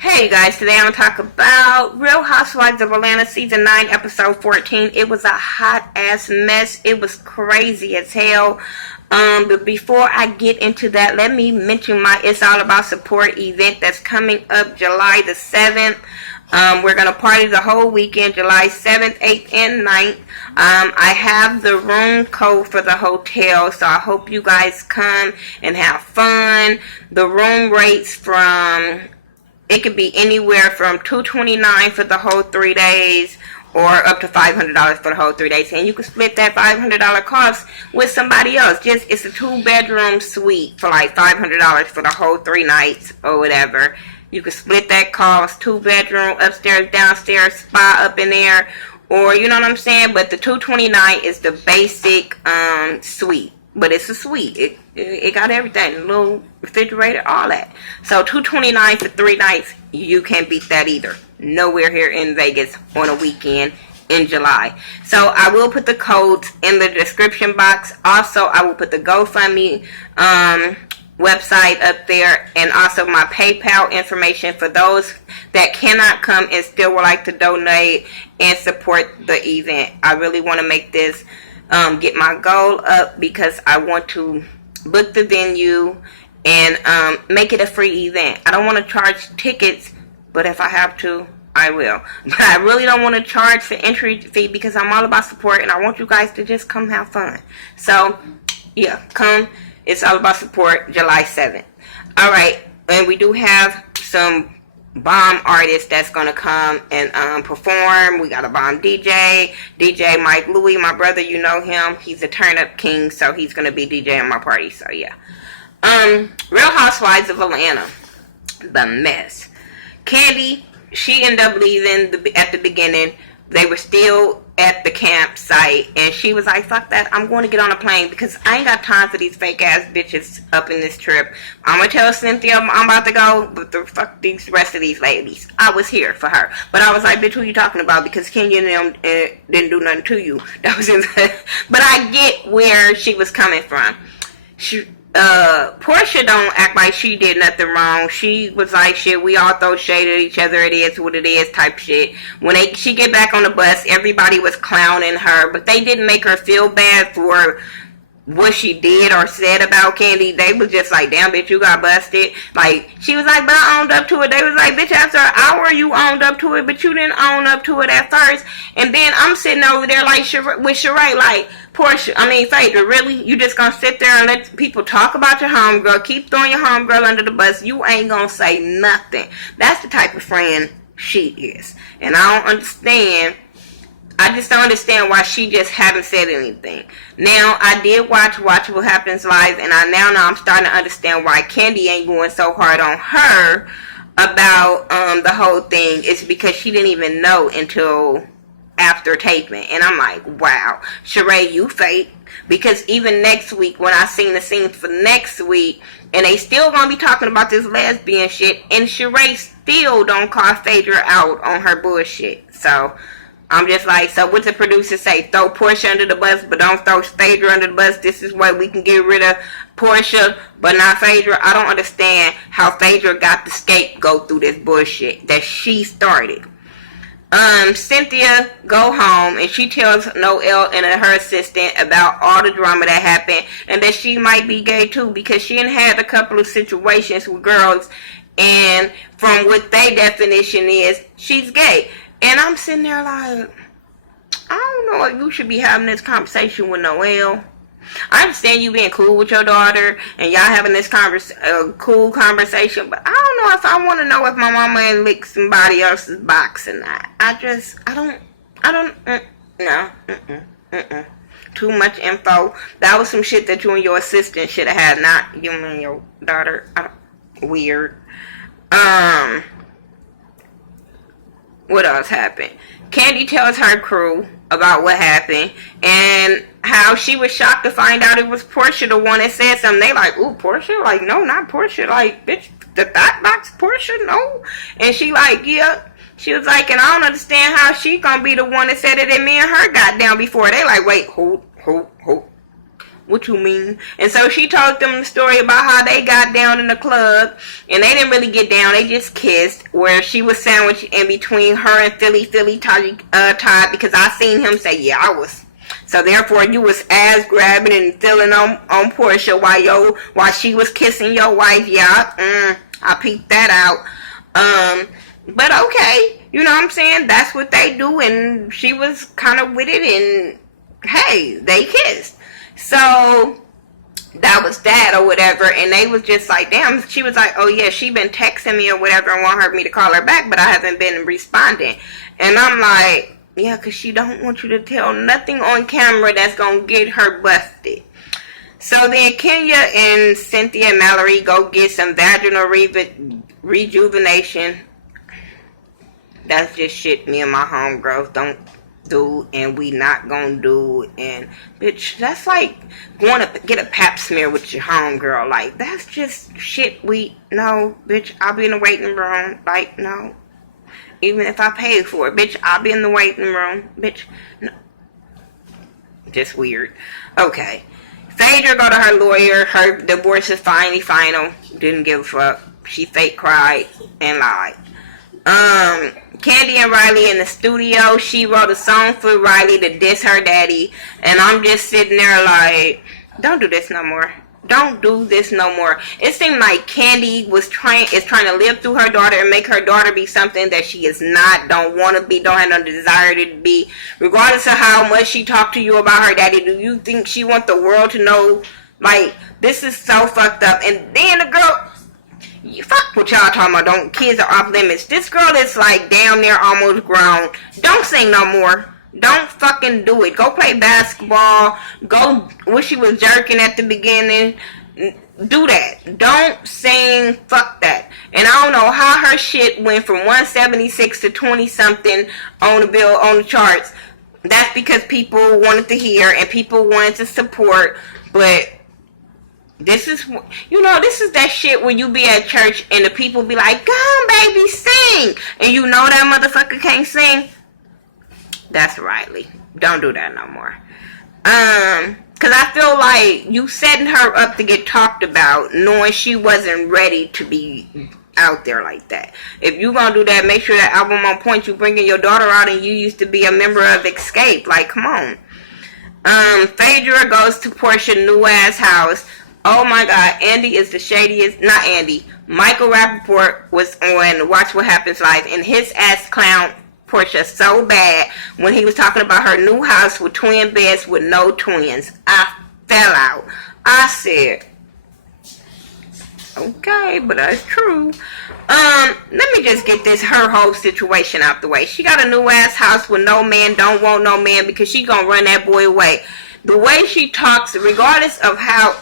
Hey guys, today I'm going to talk about Real Housewives of Atlanta Season 9, Episode 14. It was a hot ass mess. It was crazy as hell. But before I get into that, let me mention my It's All About Support event that's coming up July the 7th. We're going to party the whole weekend, July 7th, 8th, and 9th. I have the room code for the hotel, so I hope you guys come and have fun. The room rates it could be anywhere from $229 for the whole 3 days or up to $500 for the whole 3 days. And you can split that $500 cost with somebody else. It's a 2-bedroom suite for like $500 for the whole 3 nights or whatever. You can split that cost, 2-bedroom, upstairs, downstairs, spa up in there. Or, you know what I'm saying? But the $229 is the basic suite. But it's a suite. It got everything. A little refrigerator, all that. So $229 for 3 nights. You can't beat that either. Nowhere here in Vegas on a weekend in July. So I will put the codes in the description box. Also, I will put the GoFundMe website up there, and also my PayPal information for those that cannot come and still would like to donate and support the event. I really want to make this get my goal up because I want to book the venue and make it a free event. I don't want to charge tickets, but if I have to, I will. But I really don't want to charge the entry fee because I'm all about support and I want you guys to just come have fun. So, yeah, come. It's all about support, July 7th. Alright, and we do have some bomb artists that's going to come and perform. We got a bomb DJ Mike Louie, my brother, you know him. He's a turn-up king, so he's going to be DJing my party, so yeah. Real Housewives of Atlanta. The mess. Candy, she ended up leaving at the beginning. They were still at the campsite, and she was like, fuck that, I'm going to get on a plane because I ain't got time for these fake ass bitches up in this trip. I'm going to tell Cynthia I'm about to go, but the fuck these rest of these ladies. I was here for her. But I was like, bitch, who you talking about? Because Kenya and them didn't do nothing to you. That was but I get where she was coming from. Portia don't act like she did nothing wrong. She was like, shit, we all throw shade at each other, it is what it is type shit. When she get back on the bus, everybody was clowning her, but they didn't make her feel bad for what she did or said about Candy. They was just like, damn, bitch, you got busted. Like, she was like, but I owned up to it. They was like, bitch, after an hour you owned up to it, but you didn't own up to it at first. And then I'm sitting over there like with Sheree, like, Phaedra, really? You just gonna sit there and let people talk about your homegirl, keep throwing your homegirl under the bus, you ain't gonna say nothing. That's the type of friend she is. And I just don't understand why she just haven't said anything. Now, I did watch What Happens Live, and I'm starting to understand why Candy ain't going so hard on her about the whole thing. It's because she didn't even know until after taping. And I'm like, wow, Sheree, you fake. Because even next week, when I seen the scenes for next week, and they still gonna be talking about this lesbian shit, and Sheree still don't call Phaedra out on her bullshit. So I'm just like, so what the producers say? Throw Portia under the bus, but don't throw Phaedra under the bus. This is why we can get rid of Portia, but not Phaedra. I don't understand how Phaedra got the scapegoat through this bullshit that she started. Cynthia go home and she tells Noelle and her assistant about all the drama that happened and that she might be gay too because she had a couple of situations with girls, and from what their definition is, she's gay. And I'm sitting there like, I don't know if you should be having this conversation with Noelle. I understand you being cool with your daughter and y'all having this cool conversation, but I don't know if I want to know if my mama ain't licked somebody else's box or not. Too much info. That was some shit that you and your assistant should have had, not you and your daughter. Weird. What else happened? Candy tells her crew about what happened and how she was shocked to find out it was Portia the one that said something. They like, ooh, Portia? Like, no, not Portia. Like, bitch, the thought box Portia? No. And she like, yeah. She was like, and I don't understand how she gonna be the one that said it and me and her got down before. They like, wait, who? What you mean? And so she told them the story about how they got down in the club, and they didn't really get down. They just kissed, where she was sandwiched in between her and Philly Todd, because I seen him say, yeah, I was. So therefore, you was ass grabbing and feeling on Portia while she was kissing your wife. Yeah, I peeped that out. But okay, you know what I'm saying? That's what they do, and she was kind of with it, and hey, they kissed. So that was that or whatever, and they was just like, damn. She was like, oh yeah, she been texting me or whatever and want me to call her back, but I haven't been responding. And I'm like, yeah, because she don't want you to tell nothing on camera that's going to get her busted. So then Kenya and Cynthia and Mallory go get some vaginal rejuvenation. That's just shit me and my homegirls don't do, and we not going to do. And, bitch, that's like going to get a pap smear with your homegirl. Like, that's just shit no, bitch, I'll be in the waiting room. Like, no. Even if I pay for it, bitch, I'll be in the waiting room. Bitch, no. Just weird. Okay. Phaedra go to her lawyer. Her divorce is finally final. Didn't give a fuck. She fake cried and lied. Candy and Riley in the studio. She wrote a song for Riley to diss her daddy. And I'm just sitting there like, don't do this no more. Don't do this no more. It seemed like Candy is trying to live through her daughter and make her daughter be something that she is not, don't want to be, don't have no desire to be. Regardless of how much she talked to you about her daddy, do you think she want the world to know? Like, this is so fucked up. And then the girl, fuck what y'all talking about. Kids are off limits. This girl is like damn near almost grown. Don't sing no more. Don't fucking do it. Go play basketball. Go where she was jerking at the beginning. Do that. Don't sing. Fuck that. And I don't know how her shit went from 176 to 20 something on the charts. That's because people wanted to hear and people wanted to support. But this is that shit where you be at church and the people be like, "Go on, baby, sing," and you know that motherfucker can't sing. That's Riley. Don't do that no more. Cause I feel like you setting her up to get talked about, knowing she wasn't ready to be out there like that. If you gonna do that, make sure that album on point. You bringing your daughter out, and you used to be a member of Escape. Like, come on. Phaedra goes to Portia's new ass house. Oh my God, Andy is the shadiest. Not Andy. Michael Rappaport was on Watch What Happens Live, and his ass clown Portia so bad when he was talking about her new house with twin beds with no twins. I fell out. I said, okay, but that's true. Let me just get her whole situation out the way. She got a new ass house with no man, don't want no man because she gonna run that boy away. The way she talks, regardless of how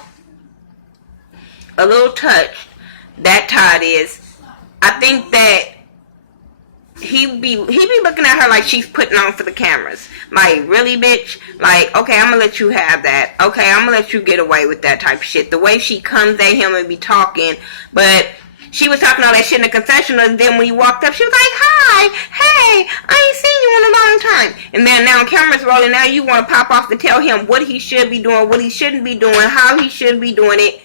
a little touched that Todd is, I think that he be looking at her like she's putting on for the cameras. Like, really, bitch? Like, okay, I'm gonna let you have that. Okay, I'm gonna let you get away with that type of shit. The way she comes at him and be talking, but she was talking all that shit in the confessional, and then when he walked up, she was like, hi, hey, I ain't seen you in a long time. And then now camera's rolling, now you want to pop off to tell him what he should be doing, what he shouldn't be doing, how he should be doing it.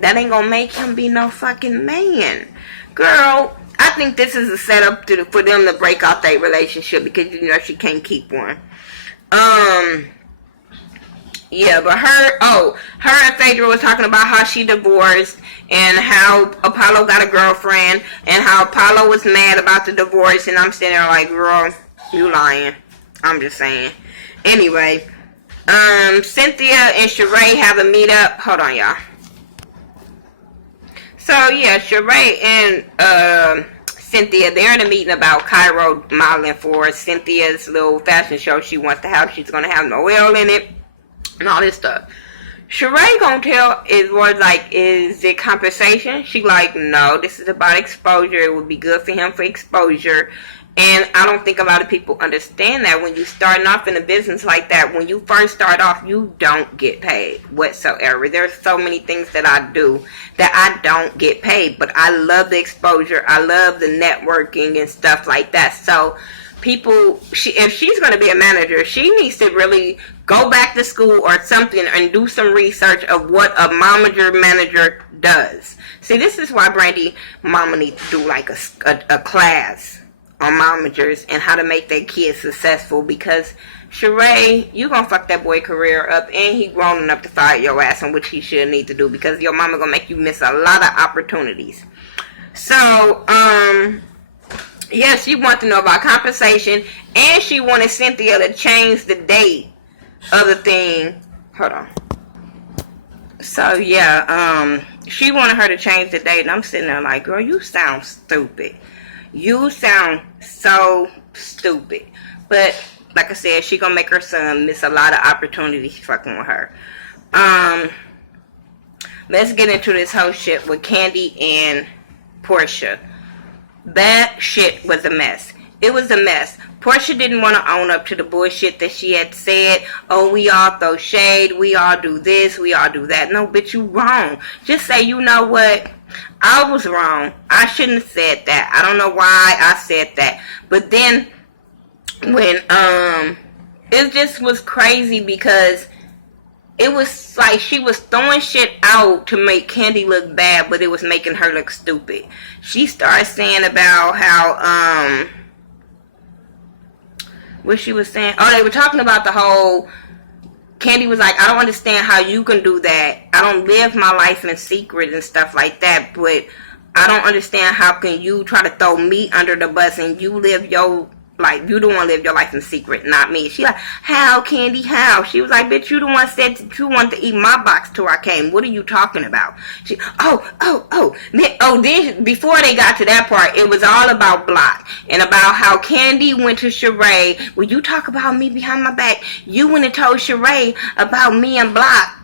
That ain't gonna make him be no fucking man. Girl, I think this is a setup for them to break off their relationship because you know she can't keep one. Yeah, but her and Phaedra was talking about how she divorced and how Apollo got a girlfriend and how Apollo was mad about the divorce, and I'm sitting there like, girl, you lying. I'm just saying. Anyway, Cynthia and Sheree have a meetup. Hold on, y'all. So, yeah, Sheree and Cynthia, they're in a meeting about Cairo modeling for Cynthia's little fashion show she wants to have. She's going to have Noelle in it and all this stuff. Sheree gonna tell is it compensation? She like, no, this is about exposure. It would be good for him for exposure. And I don't think a lot of people understand that when you starting off in a business like that, when you first start off, you don't get paid whatsoever. There's so many things that I do that I don't get paid, but I love the exposure. I love the networking and stuff like that. So people, if she's going to be a manager, she needs to really go back to school or something and do some research of what a momager manager does. See, this is why Brandy mama needs to do like a class on momagers and how to make their kids successful, because Sheree, you gonna fuck that boy career up, and he grown enough to fire your ass, on which he should need to do, because your mama gonna make you miss a lot of opportunities. So, yeah, she want to know about compensation, and she wanted Cynthia to change the date of the thing. Hold on. So, yeah, she wanted her to change the date, and I'm sitting there like, girl, you sound stupid. You sound so stupid. But like I said, she gonna make her son miss a lot of opportunities fucking with her. Let's get into this whole shit with Kandi and Portia. That shit was a mess. It was a mess. Portia didn't want to own up to the bullshit that she had said. Oh, we all throw shade. We all do this. We all do that. No, bitch, you wrong. Just say, you know what? I was wrong. I shouldn't have said that. I don't know why I said that. But then when it just was crazy, because it was like she was throwing shit out to make Kandi look bad, but it was making her look stupid. She started saying about how what she was saying, oh, they were talking about the whole, Kandi was like, I don't understand how you can do that. I don't live my life in secret and stuff like that, but I don't understand how can you try to throw me under the bus and you live your, like, you don't want to live your life in secret, not me. She like, how, Kandi, how? She was like, bitch, you the one said that you wanted to eat my box till I came. What are you talking about? She, then before they got to that part, it was all about Block and about how Kandi went to Sheree. When you talk about me behind my back, you went and told Sheree about me and Block.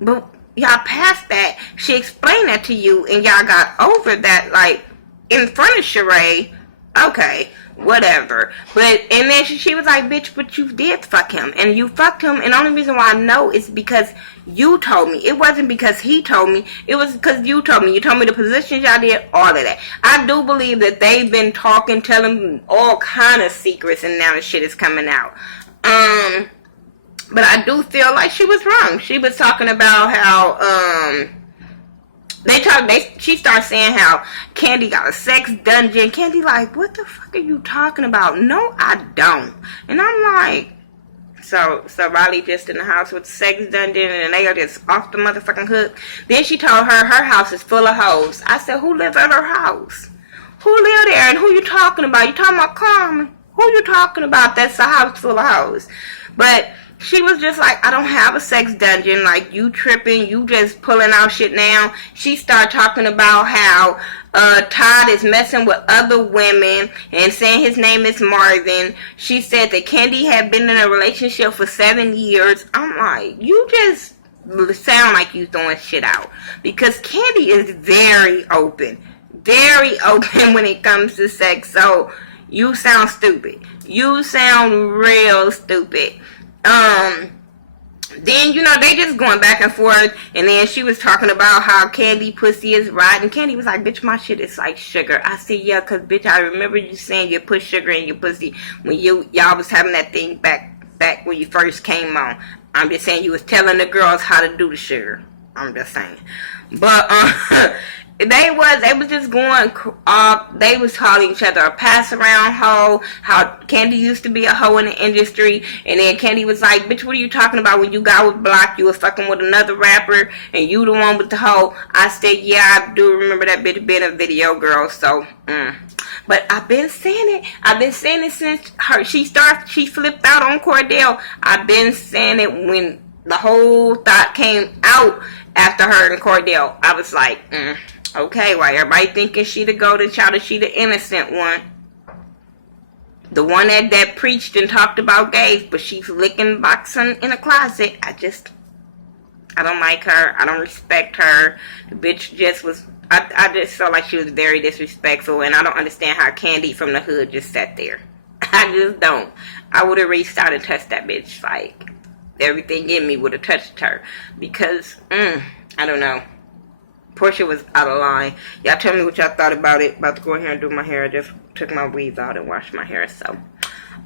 But y'all passed that. She explained that to you, and y'all got over that, like, in front of Sheree. Okay, whatever. But, and then she was like, bitch, but you did fuck him. And you fucked him, and the only reason why I know is because you told me. It wasn't because he told me. It was because you told me. You told me the positions y'all did, all of that. I do believe that they've been talking, telling all kind of secrets, and now the shit is coming out. But I do feel like she was wrong. She was talking about how, she started saying how Kandi got a sex dungeon. Kandi like, what the fuck are you talking about? No, I don't. And I'm like, so Riley just in the house with the sex dungeon and they are just off the motherfucking hook. Then she told her house is full of hoes. I said, who lives at her house? Who live there and who you talking about? You talking about Carmen? Who you talking about? That's a house full of hoes. But she was just like, I don't have a sex dungeon. Like, you tripping. You just pulling out shit now. She started talking about how Todd is messing with other women and saying his name is Marvin. She said that Kandi had been in a relationship for 7 years. I'm like, you just sound like you throwing shit out. Because Kandi is very open. Very open when it comes to sex. So, you sound stupid. You sound real stupid. Then, you know, they just going back and forth, and then she was talking about how Kandi pussy is rotten. Kandi was like, bitch, my shit is like sugar. I said, yeah, cause bitch, I remember you saying you put sugar in your pussy when y'all was having that thing back when you first came on. I'm just saying you was telling the girls how to do the sugar. I'm just saying. But, they was just going off. They was calling each other a pass around hoe. How Kandi used to be a hoe in the industry, and then Kandi was like, "Bitch, what are you talking about? When you got with Block, you was fucking with another rapper, and you the one with the hoe." I said, "Yeah, I do remember that bitch being a video girl." So, but I've been saying it. I've been saying it since she flipped out on Cordell. I've been saying it when the whole thought came out after her and Cordell. I was like, okay, why everybody thinking she the golden child, she the innocent one? The one that preached and talked about gays, but she's licking boxing in a closet. I don't like her. I don't respect her. The bitch just was, I just felt like she was very disrespectful, and I don't understand how Kandi from the hood just sat there. I just don't. I would have reached out and touched that bitch. Like, everything in me would have touched her. Because, I don't know. Portia was out of line. Y'all tell me what y'all thought about it. About to go in here and do my hair. I just took my weave out and washed my hair. So,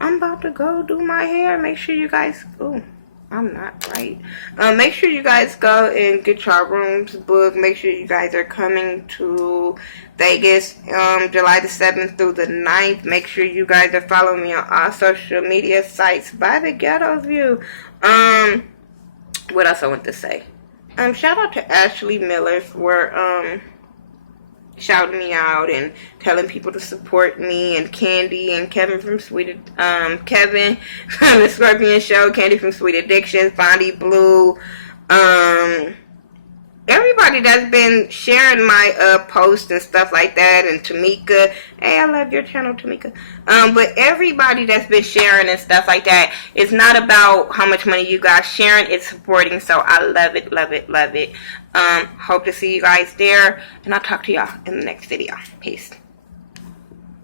I'm about to go do my hair. Make sure you guys... Ooh, I'm not right. Make sure you guys go and get your rooms booked. Make sure you guys are coming to Vegas July the 7th through the 9th. Make sure you guys are following me on all social media sites by Thaghettoview. What else I want to say? Shout out to Ashley Miller for shouting me out and telling people to support me, and Candy and Kevin from Kevin from the Scorpion Show, Candy from Sweet Addiction, Fondy Blue, everybody that's been sharing my posts and stuff like that, and Tamika. Hey, I love your channel, Tamika. But everybody that's been sharing and stuff like that, it's not about how much money you guys sharing, it's supporting. So I love it, love it, love it. Hope to see you guys there, and I'll talk to y'all in the next video. Peace.